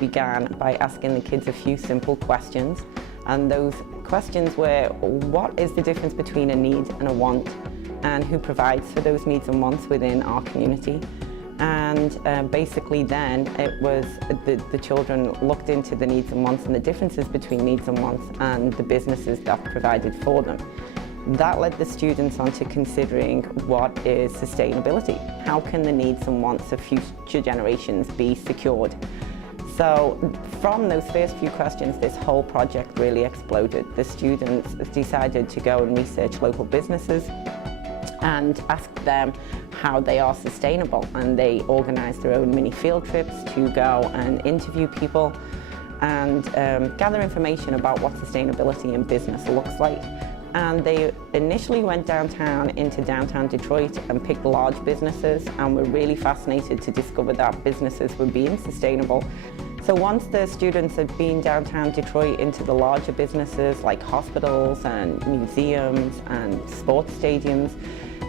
began by asking the kids a few simple questions, and those questions were, what is the difference between a need and a want, and who provides for those needs and wants within our community? And basically then it was the children looked into the needs and wants and the differences between needs and wants and the businesses that provided for them. That led the students on to considering what is sustainability. How can the needs and wants of future generations be secured? So from those first few questions, this whole project really exploded. The students decided to go and research local businesses and ask them how they are sustainable, and they organized their own mini field trips to go and interview people and gather information about what sustainability in business looks like. And they initially went downtown into downtown Detroit and picked large businesses, and were really fascinated to discover that businesses were being sustainable. So once the students had been downtown Detroit into the larger businesses like hospitals and museums and sports stadiums,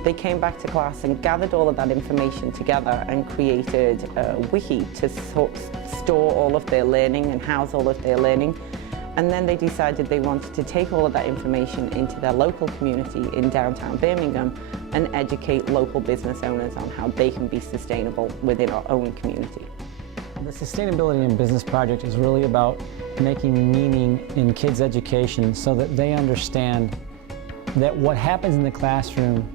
they came back to class and gathered all of that information together and created a wiki to store all of their learning and house all of their learning. And then they decided they wanted to take all of that information into their local community in downtown Birmingham and educate local business owners on how they can be sustainable within our own community. The Sustainability in Business project is really about making meaning in kids' education so that they understand that what happens in the classroom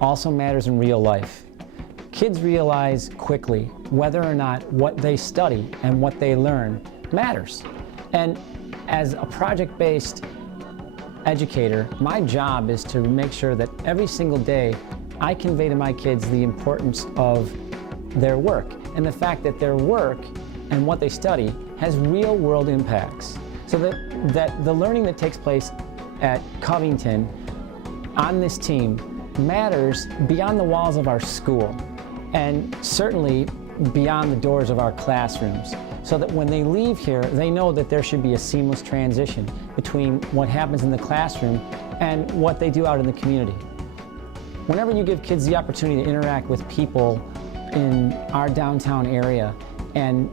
also matters in real life. Kids realize quickly whether or not what they study and what they learn matters. And as a project-based educator, my job is to make sure that every single day I convey to my kids the importance of their work and the fact that their work and what they study has real-world impacts. So that the learning that takes place at Covington on this team matters beyond the walls of our school and certainly beyond the doors of our classrooms, so that when they leave here, they know that there should be a seamless transition between what happens in the classroom and what they do out in the community. Whenever you give kids the opportunity to interact with people in our downtown area and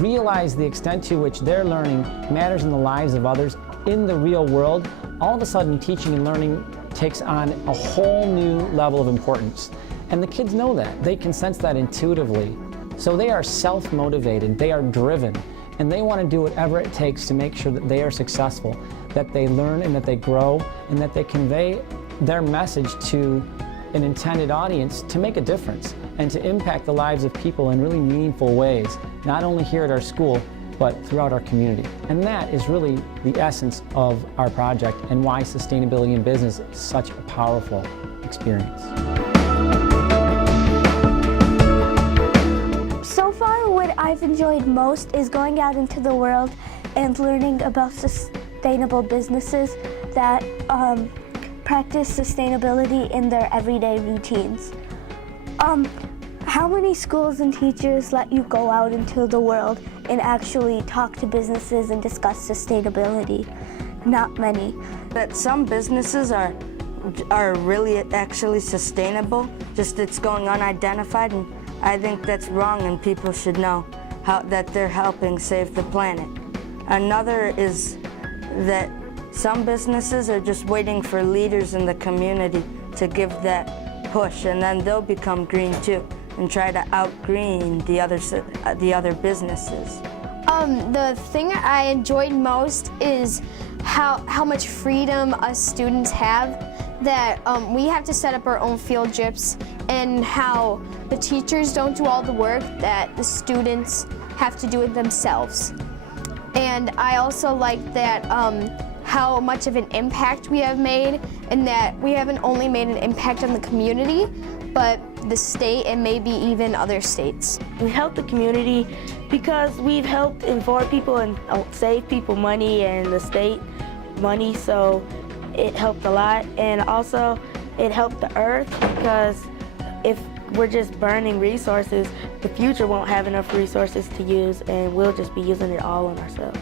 realize the extent to which their learning matters in the lives of others in the real world, all of a sudden teaching and learning takes on a whole new level of importance. And the kids know that. They can sense that intuitively. So they are self-motivated, they are driven, and they want to do whatever it takes to make sure that they are successful, that they learn and that they grow, and that they convey their message to an intended audience to make a difference and to impact the lives of people in really meaningful ways, not only here at our school, but throughout our community. And that is really the essence of our project and why sustainability in business is such a powerful experience. So far, what I've enjoyed most is going out into the world and learning about sustainable businesses that practice sustainability in their everyday routines. How many schools and teachers let you go out into the world and actually talk to businesses and discuss sustainability? Not many. That some businesses are really actually sustainable, just it's going unidentified, and I think that's wrong, and people should know that they're helping save the planet. Another is that some businesses are just waiting for leaders in the community to give that push, and then they'll become green too and try to out-green the other businesses. The thing I enjoyed most is how much freedom us students have, that we have to set up our own field trips, and how the teachers don't do all the work, that the students have to do it themselves. And I also like that how much of an impact we have made, and that we haven't only made an impact on the community, but the state and maybe even other states. We help the community because we've helped inform people and save people money and the state money, so it helped a lot. And also it helped the earth, because if we're just burning resources, the future won't have enough resources to use, and we'll just be using it all on ourselves.